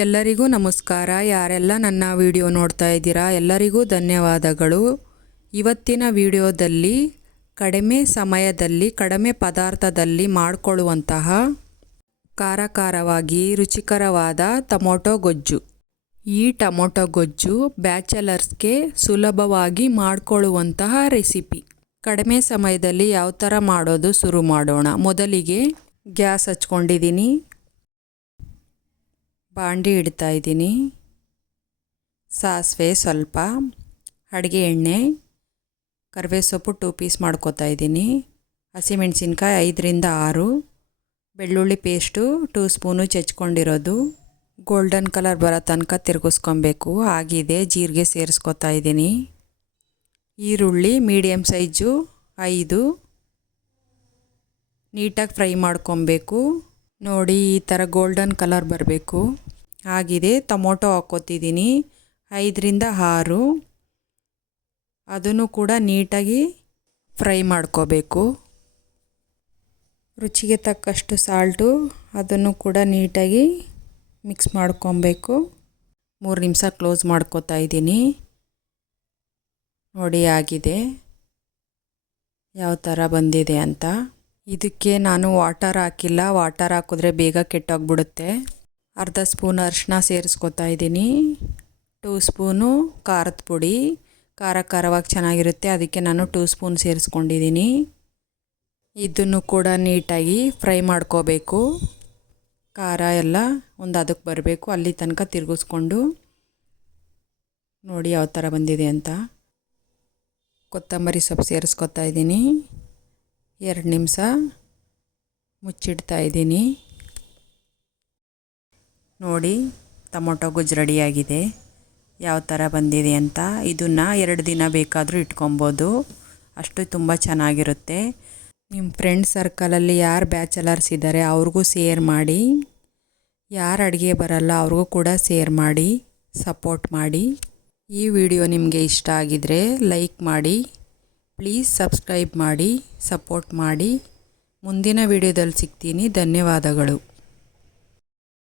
ಎಲ್ಲರಿಗೂ ನಮಸ್ಕಾರ. ಯಾರೆಲ್ಲ ನನ್ನ ವಿಡಿಯೋ ನೋಡ್ತಾ ಇದ್ದೀರಾ ಎಲ್ಲರಿಗೂ ಧನ್ಯವಾದಗಳು. ಇವತ್ತಿನ ವಿಡಿಯೋದಲ್ಲಿ ಕಡಿಮೆ ಸಮಯದಲ್ಲಿ ಕಡಿಮೆ ಪದಾರ್ಥದಲ್ಲಿ ಮಾಡಿಕೊಳ್ಳುವಂತಹ ಖಾರವಾಗಿ ರುಚಿಕರವಾದ ಟೊಮೊಟೊ ಗೊಜ್ಜು. ಈ ಟೊಮೊಟೊ ಗೊಜ್ಜು ಬ್ಯಾಚಲರ್ಸ್ಗೆ ಸುಲಭವಾಗಿ ಮಾಡಿಕೊಳ್ಳುವಂತಹ ರೆಸಿಪಿ. ಕಡಿಮೆ ಸಮಯದಲ್ಲಿ ಯಾವ ಥರ ಮಾಡೋದು ಶುರು ಮಾಡೋಣ. ಮೊದಲಿಗೆ ಗ್ಯಾಸ್ ಹಚ್ಕೊಂಡಿದ್ದೀನಿ, ಬಾಂಡಿ ಇಡ್ತಾ ಇದ್ದೀನಿ, ಸಾಸಿವೆ ಸ್ವಲ್ಪ, ಅಡುಗೆ ಎಣ್ಣೆ, ಕರಿಬೇವು ಸೊಪ್ಪು 2 ಪೀಸ್ ಮಾಡ್ಕೋತಾ ಇದ್ದೀನಿ, ಹಸಿಮೆಣಸಿನ್ಕಾಯಿ 5ರಿಂದ 6, ಬೆಳ್ಳುಳ್ಳಿ ಪೇಸ್ಟು 2 ಸ್ಪೂನು ಚೆಚ್ಕೊಂಡಿರೋದು, ಗೋಲ್ಡನ್ ಕಲರ್ ಬರೋ ತನಕ ತಿರುಗಿಸ್ಕೊಬೇಕು. ಆಗಿದೆ. ಜೀರಿಗೆ ಸೇರಿಸ್ಕೊತಾ ಇದ್ದೀನಿ, ಈರುಳ್ಳಿ ಮೀಡಿಯಮ್ ಸೈಜು 5 ನೀಟಾಗಿ ಫ್ರೈ ಮಾಡ್ಕೊಬೇಕು. ನೋಡಿ, ಈ ಥರ ಗೋಲ್ಡನ್ ಕಲರ್ ಬರಬೇಕು. ಆಗಿದೆ. ಟೊಮೊಟೊ ಹಾಕ್ಕೋತಿದ್ದೀನಿ 5ರಿಂದ 6, ಅದನ್ನು ಕೂಡ ನೀಟಾಗಿ ಫ್ರೈ ಮಾಡ್ಕೋಬೇಕು. ರುಚಿಗೆ ತಕ್ಕಷ್ಟು ಸಾಲ್ಟು, ಅದನ್ನು ಕೂಡ ನೀಟಾಗಿ ಮಿಕ್ಸ್ ಮಾಡ್ಕೊಬೇಕು. 3 ನಿಮಿಷ ಕ್ಲೋಸ್ ಮಾಡ್ಕೋತಾ ಇದ್ದೀನಿ. ನೋಡಿ, ಆಗಿದೆ ಯಾವ ಥರ ಬಂದಿದೆ ಅಂತ. ಇದಕ್ಕೆ ನಾನು ವಾಟರ್ ಹಾಕಿಲ್ಲ, ವಾಟರ್ ಹಾಕಿದ್ರೆ ಬೇಗ ಕೆಟ್ಟೋಗ್ಬಿಡುತ್ತೆ. ಅರ್ಧ ಸ್ಪೂನ್ ಅರಿಶಿನ ಸೇರಿಸ್ಕೊತಾ ಇದ್ದೀನಿ, 2 ಸ್ಪೂನು ಖಾರದ ಪುಡಿ. ಖಾರವಾಗಿ ಚೆನ್ನಾಗಿರುತ್ತೆ, ಅದಕ್ಕೆ ನಾನು 2 ಸ್ಪೂನ್ ಸೇರಿಸ್ಕೊಂಡಿದ್ದೀನಿ. ಇದನ್ನು ಕೂಡ ನೀಟಾಗಿ ಫ್ರೈ ಮಾಡ್ಕೋಬೇಕು. ಖಾರ ಎಲ್ಲ ಒಂದು ಅದಕ್ಕೆ ಬರಬೇಕು, ಅಲ್ಲಿ ತನಕ ತಿರುಗಿಸ್ಕೊಂಡು. ನೋಡಿ ಯಾವ ಥರ ಬಂದಿದೆ ಅಂತ. ಕೊತ್ತಂಬರಿ ಸೊಪ್ಪು ಸೇರಿಸ್ಕೊತಾ ಇದ್ದೀನಿ, 2 ನಿಮಿಷ ಮುಚ್ಚಿಡ್ತಾ ಇದ್ದೀನಿ. ನೋಡಿ, ಟೊಮೊಟೊ ಗೊಜ್ಜು ರೆಡಿಯಾಗಿದೆ. ಯಾವ ಥರ ಬಂದಿದೆ ಅಂತ. ಇದನ್ನು 2 ದಿನ ಬೇಕಾದರೂ ಇಟ್ಕೊಬೋದು, ಅಷ್ಟು ತುಂಬ ಚೆನ್ನಾಗಿರುತ್ತೆ. ನಿಮ್ಮ ಫ್ರೆಂಡ್ ಸರ್ಕಲಲ್ಲಿ ಯಾರು ಬ್ಯಾಚಲರ್ಸ್ ಇದ್ದಾರೆ ಅವ್ರಿಗೂ ಶೇರ್ ಮಾಡಿ. ಯಾರು ಅಡುಗೆ ಬರಲ್ಲ ಅವ್ರಿಗೂ ಕೂಡ ಶೇರ್ ಮಾಡಿ, ಸಪೋರ್ಟ್ ಮಾಡಿ. ಈ ವಿಡಿಯೋ ನಿಮಗೆ ಇಷ್ಟ ಆಗಿದರೆ ಲೈಕ್ ಮಾಡಿ, ಪ್ಲೀಸ್ ಸಬ್ಸ್ಕ್ರೈಬ್ ಮಾಡಿ, ಸಪೋರ್ಟ್ ಮಾಡಿ. ಮುಂದಿನ ವಿಡಿಯೋದಲ್ಲಿ ಸಿಗ್ತೀನಿ. ಧನ್ಯವಾದಗಳು.